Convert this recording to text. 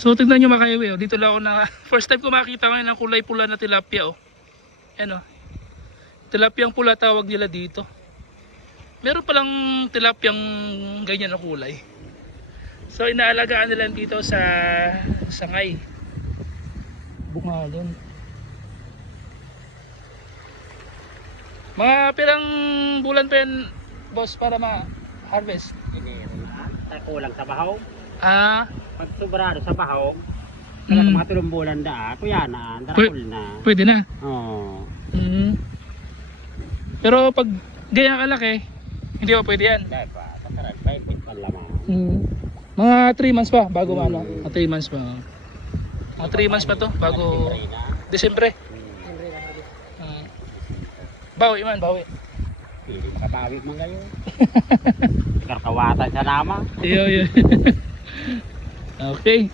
So tignan nyo mga kaiwi, oh. Dito lang ako na first time ko makita ngayon ng kulay pula na tilapia, oh. Yan, oh. Tilapiang pula tawag nila dito. Meron palang tilapiang ganyan na kulay. So inaalagaan nila dito sa sangay. Bungalon. Mga pirang bulan pa yan, boss, para ma-harvest? Kulang sa bahaw. Ah, Pag sobrado sa bahaw, kaya mga tulong bulan kuya na, darakul na. pwede na. Oo. Pero pag ganyan kalaki, hindi pa pwede yan. Dahil pa, tataran pa, yung pitman lamang. Mga 3 months pa bago ano? Mga 3 months pa. Mga 3 months pa to bago Desembre. Bawi man, bawi. Hindi makabawi mo ngayon. Karkawatan sa nama. Iyo. Okay.